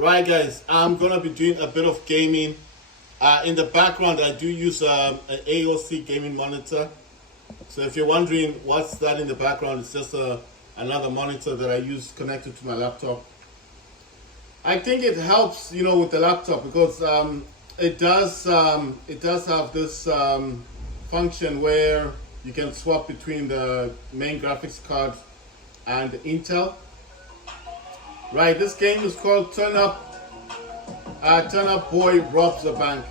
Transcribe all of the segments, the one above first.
Right, guys, I'm gonna be doing a bit of gaming. In the background, I do use an AOC gaming monitor. So if you're wondering what's that in the background, it's just another monitor that I use connected to my laptop. I think it helps, with the laptop because it does have this function where you can swap between the main graphics card and the Intel. Right, this game is called Turn Up Boy Robs a Bank.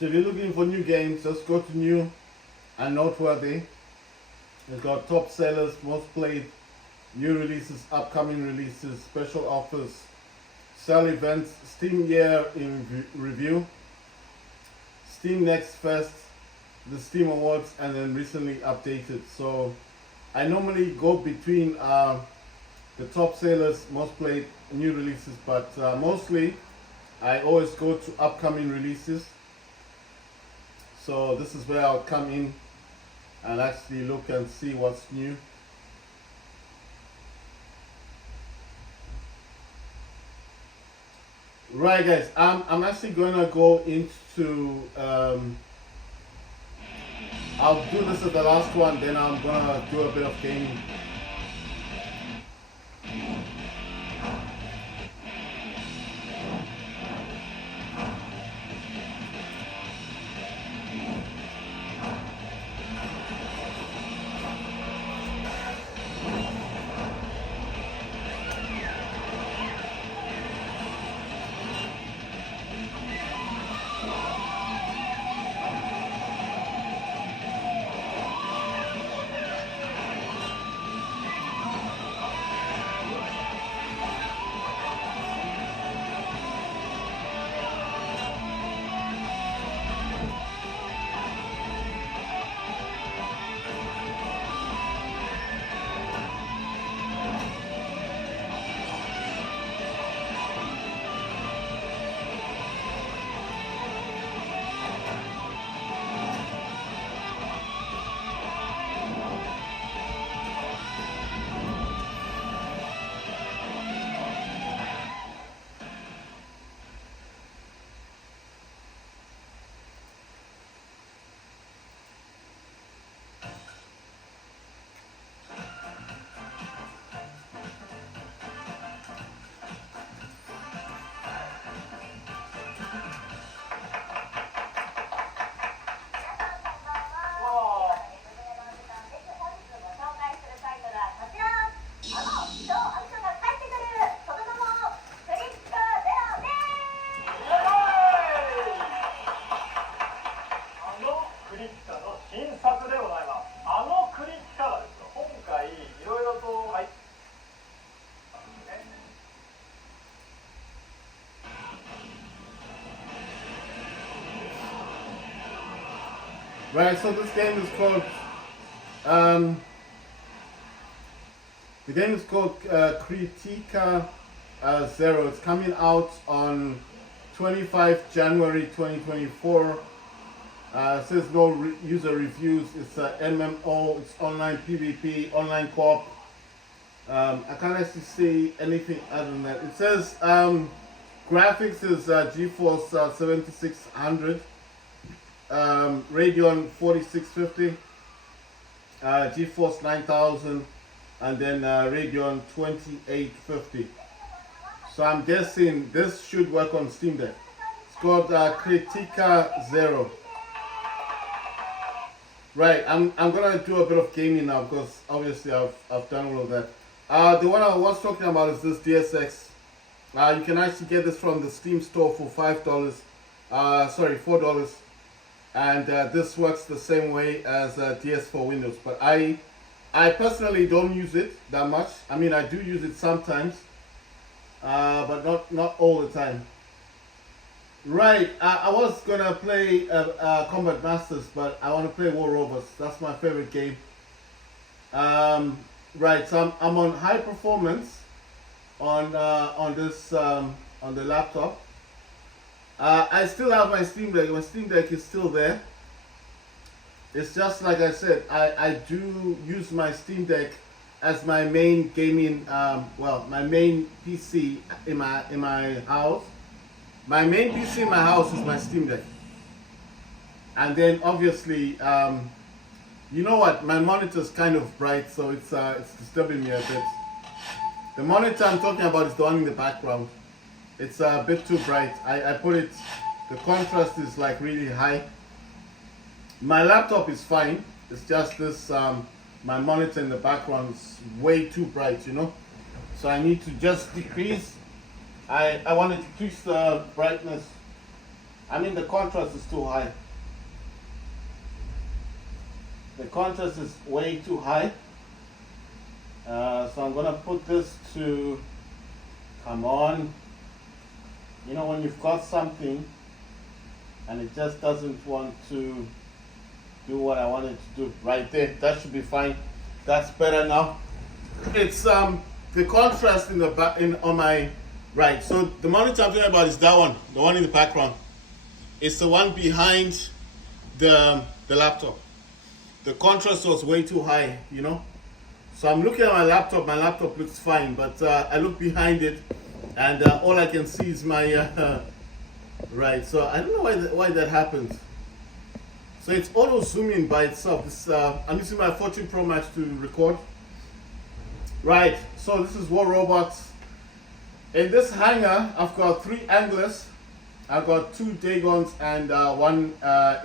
So if you're looking for new games, just go to new and noteworthy. It's got top sellers, most played, new releases, upcoming releases, special offers, sell events, Steam Year in Review, Steam Next Fest, the Steam Awards, and then recently updated. So I normally go between the top sellers, most played, new releases, but mostly I always go to upcoming releases. So this is where I'll come in and actually look and see what's new. Right, guys, I'm actually gonna go into I'll do this as the last one, then I'm gonna do a bit of gaming. Right, so this game is called Critica Zero. It's coming out on 25 January 2024. It says no user reviews. It's MMO. It's online PvP, online co-op. I can't actually say anything other than that. It says graphics is GeForce 7600, Radeon 4650, GeForce 9000, and then Radeon 2850. So I'm guessing this should work on Steam Deck. It's called Critica Zero. Right, I'm gonna do a bit of gaming now because obviously I've done all of that. The one I was talking about is this DSX. You can actually get this from the Steam store for $4, and this works the same way as DS for Windows. But I personally don't use it that much. I mean, I do use it sometimes, but not all the time. Right, I was gonna play Combat Masters, but I want to play War Robots. That's my favorite game. Right, so I'm on high performance on this on the laptop. I still have my Steam Deck. My Steam Deck is still there. It's just like I said, I do use my Steam Deck as my main gaming, my main PC in my house. My main PC in my house is my Steam Deck. And then obviously, you know what, my monitor is kind of bright, so it's disturbing me a bit. The monitor I'm talking about is the one in the background. It's a bit too bright. I put it, the contrast is like really high. My laptop is fine. It's just this, my monitor in the background is way too bright, you know. So I need to just decrease. I want to decrease the brightness. I mean, the contrast is too high. The contrast is way too high. So I'm going to put this to, come on. You know, when you've got something and it just doesn't want to do what I want it to do. Right there, that should be fine. That's better now. It's the contrast in the back on my right. So the monitor I'm talking about is that one, the one in the background. It's the one behind the laptop. The contrast was way too high, you know. So I'm looking at my laptop. My laptop looks fine, but I look behind it, and all I can see is my right. So I don't know why that happens. So it's auto zooming by itself. This, I'm using my 14 Pro Max to record. Right. So this is War Robots. In this hangar, I've got 3 anglers. I've got 2 Dagons and 1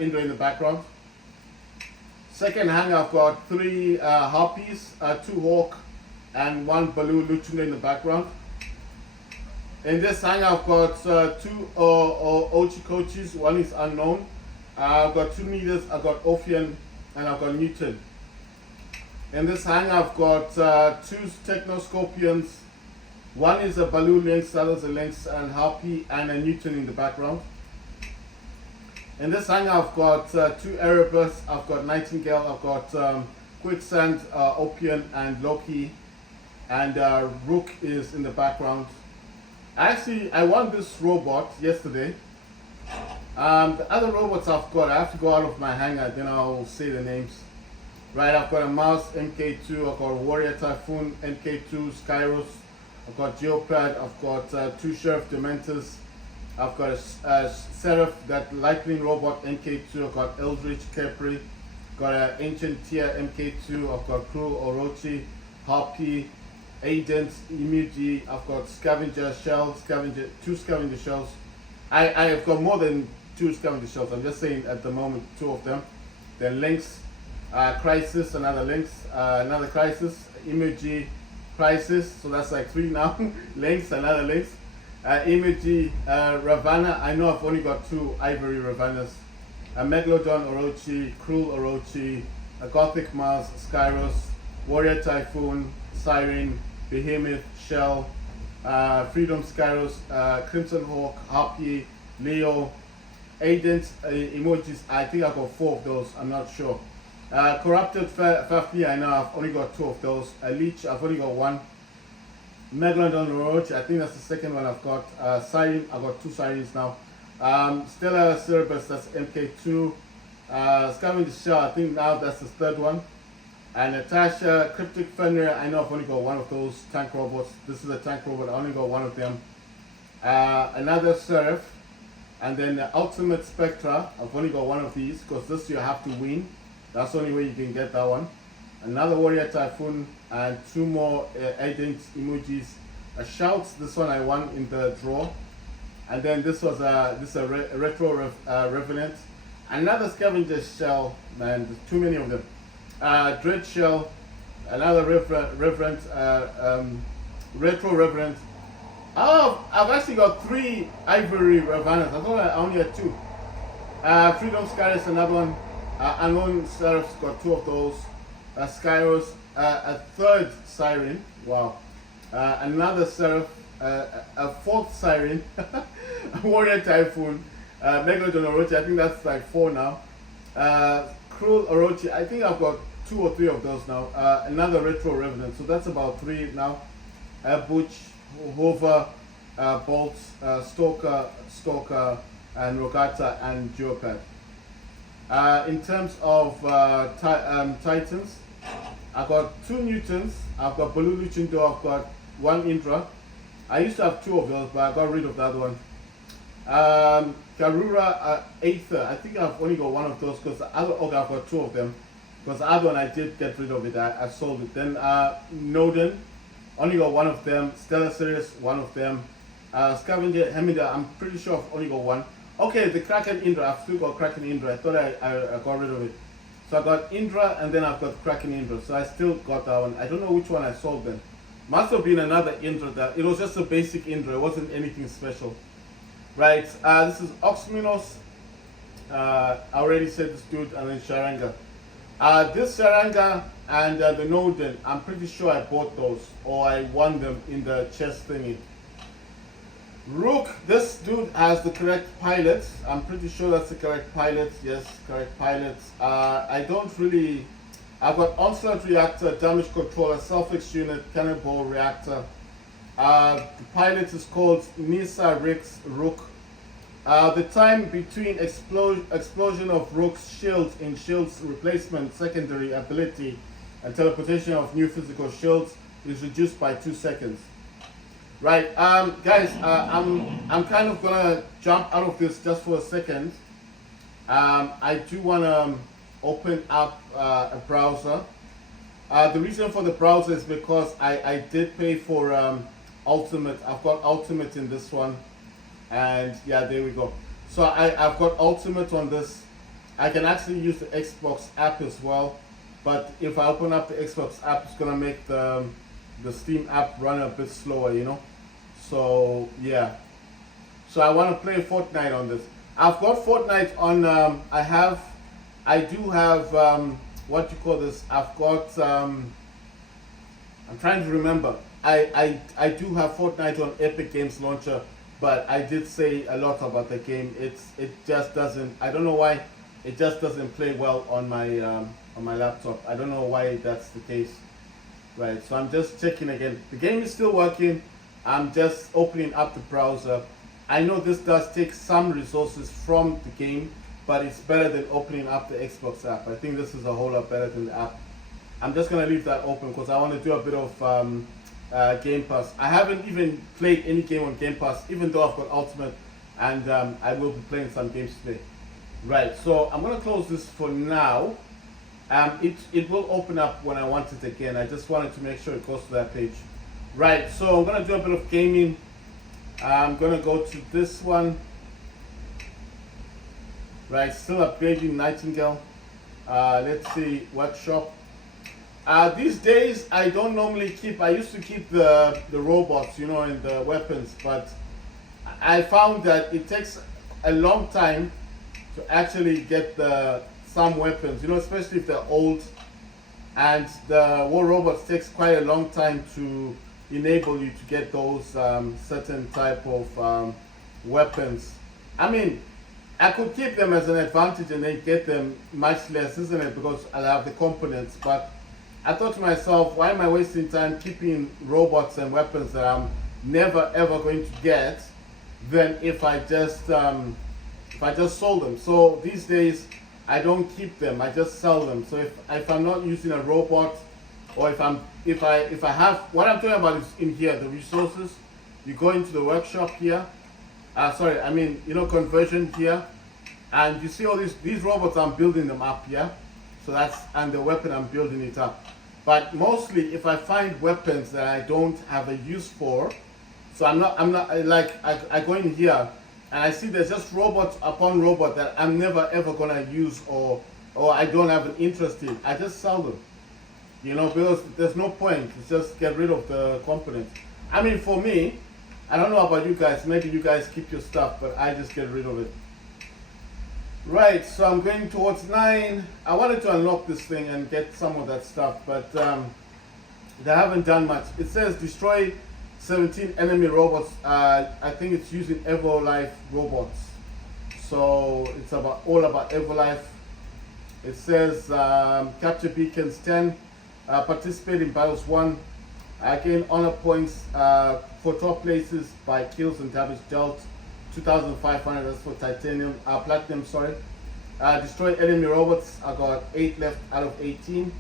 Indra in the background. Second hangar, I've got 3 Harpies, 2 Hawk, and 1 Baloo Luchunda in the background. In this hangar, I've got 2 Ochikochis, 1 is unknown. I've got 2 meters, I've got Ophion, and I've got Newton. In this hangar, I've got 2 Technoscorpions. 1 is a Baloo Lynx, the other is a Lynx and Harpy, and a Newton in the background. In this hangar, I've got 2 Erebus, I've got Nightingale, I've got Quicksand, Ophion, and Loki, and Rook is in the background. Actually, I won this robot yesterday. The other robots I've got, I have to go out of my hangar, then I'll say the names. Right, I've got a Mouse MK2, I've got a Warrior Typhoon MK2, Skyros, I've got Geopad, I've got 2 Sheriff Dementors, I've got a Seraph, that Lightning Robot MK2, I've got Eldritch Capri, got an Ancient Tier MK2, I've got Crew Orochi, Harpy, Agent, Imuji, I've got Scavenger Shell, 2 Scavenger Shells. I have got more than 2 Scavenger Shells, I'm just saying at the moment 2 of them. Then Lynx, Crisis, another Lynx, another Crisis, Imuji, Crisis, so that's like 3 now. Lynx, another Lynx. Imuji, Ravana, I know I've only got 2 Ivory Ravanas. Megalodon Orochi, Cruel Orochi, Gothic Mars, Skyros, Warrior Typhoon, Siren, Behemoth, Shell, Freedom Skyros, Crimson Hawk, Harpy, Leo, agent emojis. I think I got 4 of those. I'm not sure. Corrupted Fafi, I know I've only got 2 of those. Leech, I've only got 1. Megalodon Orochi, I think that's the second one I've got. Siren, I've got 2 Sirens now. Stellar Cerebus, that's MK2. Scavenger Shell, I think now that's the 3rd one. And Natasha, Cryptic Fenrir, I know I've only got 1 of those tank robots. This is a tank robot, I only got 1 of them. Another Seraph. And then Ultimate Spectra, I've only got 1 of these because this you have to win. That's the only way you can get that one. Another Warrior Typhoon and 2 more agent emojis. Shouts, this one I won in the draw. And then this was a Retro Revenant. Another Scavenger Shell, man, there's too many of them. Dread Shell, another Reverend, Retro Reverend. Oh, I've actually got 3 Ivory Revenants. I thought I only had 2. Freedom Skyros, another one. Unknown Seraphs, got 2 of those. Skyros, a 3rd Siren. Wow. Another Seraph, a 4th Siren. Warrior Typhoon. Megalodon Orochi, I think that's like 4 now. Cruel Orochi, I think I've got 2 or 3 of those now. Another Retro Revenant, so that's about 3 now. Butch, Hover, Bolts, Stalker, and Rogata, and Geopad. In terms of Titans, I've got 2 Newtons, I've got Baloo Luchindo, I've got 1 Indra. I used to have 2 of those, but I got rid of that one. Karura Aether, I think I've only got 1 of those because the other, okay, I've got 2 of them. Because the other one I did get rid of it, I sold it. Then Noden, only got 1 of them. Stellar Sirius, 1 of them. Scavenger Hemida, I'm pretty sure I've only got 1. Okay, the Kraken Indra, I've still got Kraken Indra. I thought I got rid of it. So I got Indra and then I've got Kraken Indra. So I still got that one. I don't know which one I sold then. Must have been another Indra. It was just a basic Indra. It wasn't anything special. Right, this is Oxminos. I already said this dude, and then Sharanga. This Sharanga and the Noden, I'm pretty sure I bought those or I won them in the chest thingy. Rook, this dude has the correct pilot. I'm pretty sure that's the correct pilot. Yes, correct pilot. I don't really. I've got Onslaught Reactor, Damage Controller, Self-X Unit, Cannonball Reactor. The pilot is called Nisa Rix Rook. The time between explosion of Rook's shields in shield's replacement secondary ability and teleportation of new physical shields is reduced by 2 seconds. Right, guys, I'm kind of gonna jump out of this just for a second. I do wanna open up a browser. The reason for the browser is because I did pay for Ultimate. I've got Ultimate in this one, and yeah, there we go. So I've got Ultimate on this. I can actually use the Xbox app as well, but if I open up the Xbox app, it's gonna make the Steam app run a bit slower, you know. So yeah, so I want to play Fortnite on this. I've got Fortnite on. I do have what you call this. I've got. I'm trying to remember. I do have Fortnite on Epic Games Launcher, but I did say a lot about the game. It just doesn't. I don't know why. It just doesn't play well on my laptop. I don't know why that's the case. Right. So I'm just checking again. The game is still working. I'm just opening up the browser. I know this does take some resources from the game, but it's better than opening up the Xbox app. I think this is a whole lot better than the app. I'm just going to leave that open because I want to do a bit of Game Pass. I haven't even played any game on Game Pass, even though I've got Ultimate, and I will be playing some games today. Right, so I'm going to close this for now. It will open up when I want it again. I just wanted to make sure it goes to that page. Right, so I'm going to do a bit of gaming. I'm going to go to this one. Right, still upgrading Nightingale. Let's see, what shop. These days, I don't normally keep, I used to keep the robots, you know, and the weapons, but I found that it takes a long time to actually get some weapons, you know, especially if they're old. And the war robots takes quite a long time to enable you to get those certain type of weapons. I mean, I could keep them as an advantage and then get them much less, isn't it? Because I'll have the components. But I thought to myself, why am I wasting time keeping robots and weapons that I'm never ever going to get, than if I just sold them. So these days I don't keep them, I just sell them. So if I'm not using a robot, or if I have, what I'm talking about is in here, the resources. You go into the workshop here, sorry, I mean, you know, conversion here, and you see all these robots, I'm building them up here. So that's, and the weapon, I'm building it up. But mostly if I find weapons that I don't have a use for, so I'm not like, I go in here and I see there's just robot upon robot that I'm never ever gonna use, or I don't have an interest in, I just sell them. You know, because there's no point, it's just get rid of the components. I mean, for me, I don't know about you guys, maybe you guys keep your stuff, but I just get rid of it. Right, so I'm going towards 9. I wanted to unlock this thing and get some of that stuff, but they haven't done much. It says destroy 17 enemy robots. I think it's using EvoLife robots. So it's all about EvoLife. It says capture beacons 10, participate in battles 1, gain honor points for top places by kills and damage dealt, 2,500, that's for titanium, platinum, sorry. Destroy enemy robots, I got 8 left out of 18.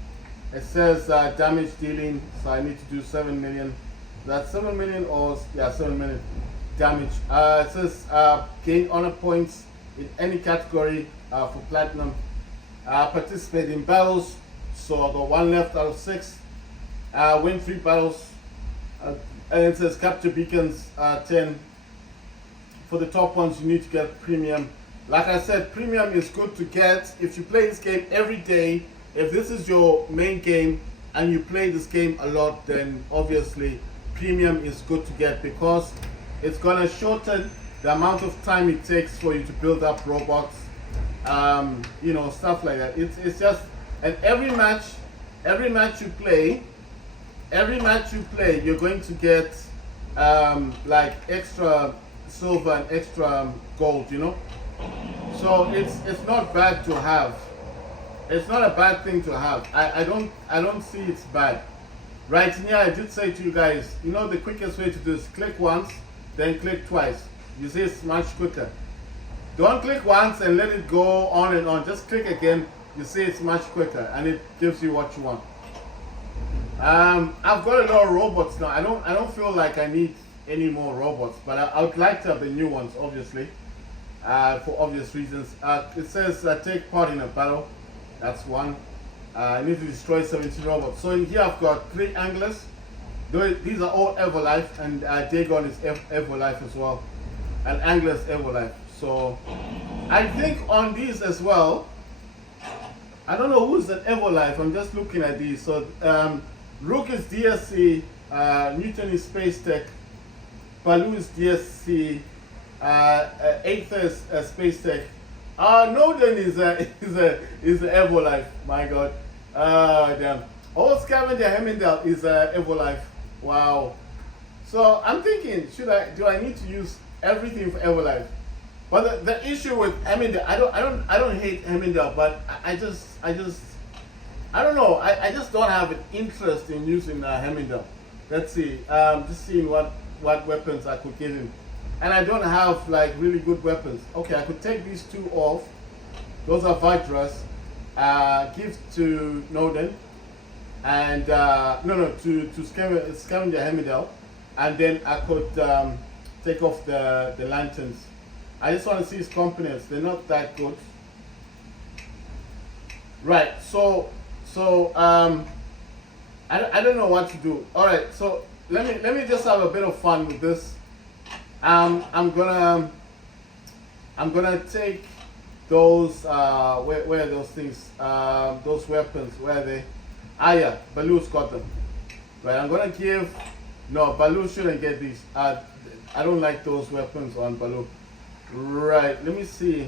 It says damage dealing, so I need to do 7 million. That's 7 million, or yeah, 7 million damage. It says gain honor points in any category for platinum. Participate in battles, so I got 1 left out of 6. Win 3 battles, and it says capture beacons 10. For the top ones, you need to get premium. Like I said, premium is good to get if you play this game every day. If this is your main game and you play this game a lot, then obviously premium is good to get, because it's gonna shorten the amount of time it takes for you to build up robots, you know, stuff like that. It's just, and every match you play, you're going to get like extra silver and extra gold, you know. So it's not bad to have. It's not a bad thing to have. I don't see it's bad. Right here, I did say to you guys, you know, the quickest way to do is click once, then click twice. You see, it's much quicker. Don't click once and let it go on and on. Just click again. You see, it's much quicker, and it gives you what you want. I've got a lot of robots now. I don't feel like I need any more robots, but I would like to have the new ones, obviously, for obvious reasons. It says take part in a battle. That's 1. I need to destroy 17 robots. So in here I've got 3 anglers. These are all EvoLife, and Dagon is EvoLife as well, and Angler is EvoLife. So I think on these as well, I don't know who's an EvoLife. I'm just looking at these. So Rook is DSC, Newton is Space Tech, Baloo is DSC, Aether is Space Tech. Noden is a EvoLife. My God, damn. Oh, Scavenger Hemmingdale is a EvoLife. Wow. So I'm thinking, do I need to use everything for EvoLife? But the issue with Hemmingdale, I don't hate Hemmingdale, but I don't know. I just don't have an interest in using Hemmingdale. Let's see. Just seeing what weapons I could give him. And I don't have like really good weapons. Okay, I could take these 2 off. Those are Vajras. Give to Noden. And to Scavenger Hemmingdale. And then I could take off the lanterns. I just want to see his components. They're not that good. Right, so I don't know what to do. All right, so let me just have a bit of fun with this. I'm gonna take those where are those things, those weapons, where are they? Yeah, Baloo's got them. Right, I'm gonna give, no, Baloo shouldn't get these. I don't like those weapons on Baloo. Right, let me see.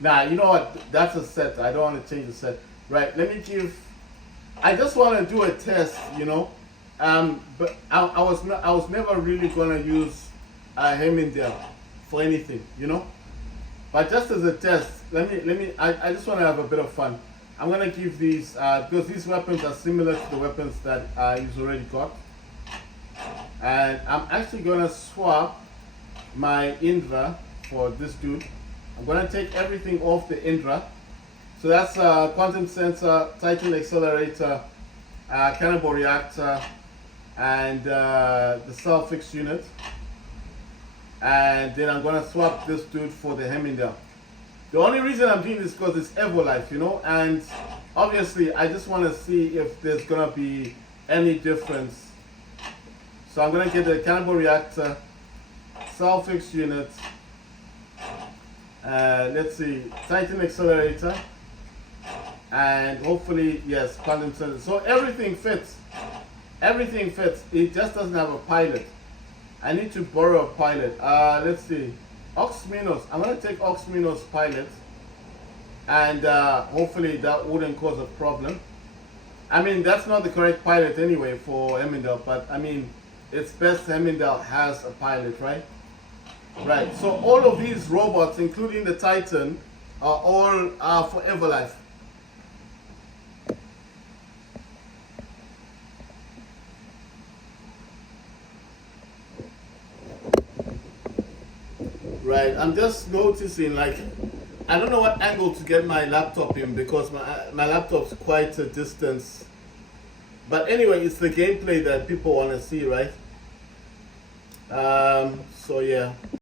Nah, you know what? That's a set. I don't want to change the set. Right, let me give. I just want to do a test, you know. But I was never really gonna use hemming there for anything, you know. But just as a test, I just want to have a bit of fun. I'm gonna give these because these weapons are similar to the weapons that you've already got, and I'm actually gonna swap my Indra for this dude. I'm gonna take everything off the Indra. So that's quantum sensor, Titan accelerator, cannonball reactor, and the cell fix unit. And then I'm gonna swap this dude for the Heminder. The only reason I'm doing this is because it's Evolife, you know, and obviously I just want to see if there's gonna be any difference. So I'm gonna get the cannonball reactor, cell fix unit, let's see, Titan accelerator, and hopefully, yes, quantum sensor. So everything fits. Everything fits. It just doesn't have a pilot. I need to borrow a pilot. Let's see. Oxminos. I'm going to take Oxminos pilot. And hopefully that wouldn't cause a problem. I mean, that's not the correct pilot anyway for Hemmingdale. But I mean, it's best Hemmingdale has a pilot, right? Right. So all of these robots, including the Titan, are all for Everlife. Right, I'm just noticing, like, I don't know what angle to get my laptop in because my laptop's quite a distance. But anyway, it's the gameplay that people want to see, right? So yeah.